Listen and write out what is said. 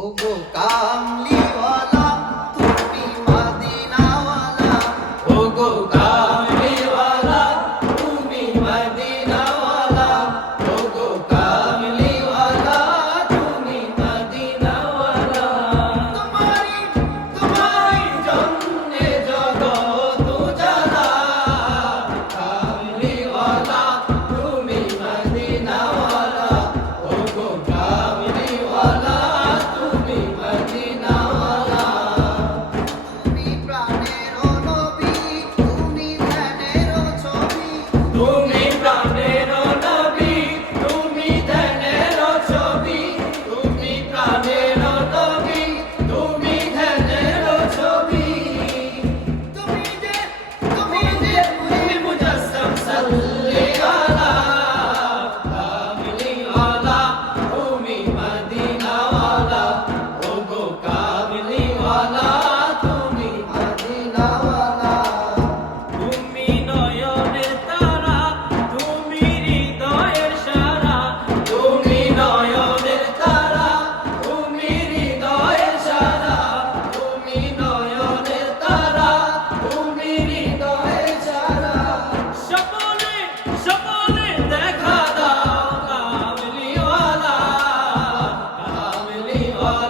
ওগো কামলিওয়ালা তুমি মদিনাওয়ালা ওগো কামলিওয়ালা তুমি মদিনাওয়ালা ওগো কামলিওয়ালা তুমি মদিনাওয়ালা তোমারি জন্যে জগৎ উজালা কামলিওয়ালা তুমি মদিনাওয়ালা ওগো কামলিওয়ালা তুমি মদিনাওয়ালা তুমি প্রাণের নবী তুমি ধ্যানের ছবি তুমি প্রাণের নবী তুমি ধ্যানের ছবি তুমি প্রাণের নবী তুমি ধ্যানের ছবি তুমি মুজাসসাম সাল্লি আলা কামলিওয়ালা তুমি মদিনাওয়ালা ওগো কামলিওয়ালা তুমি মদিনাওয়ালা তুমি নয়নের তারা তুমি হৃদয়ের সারা তুমি নয়নের তারা তুমি হৃদয়ের সারা তুমি নয়নের তারা তুমি হৃদয়ের সারা স্বপনে স্বপনে দেখা দাও কামলিওয়ালা কামলিওয়ালা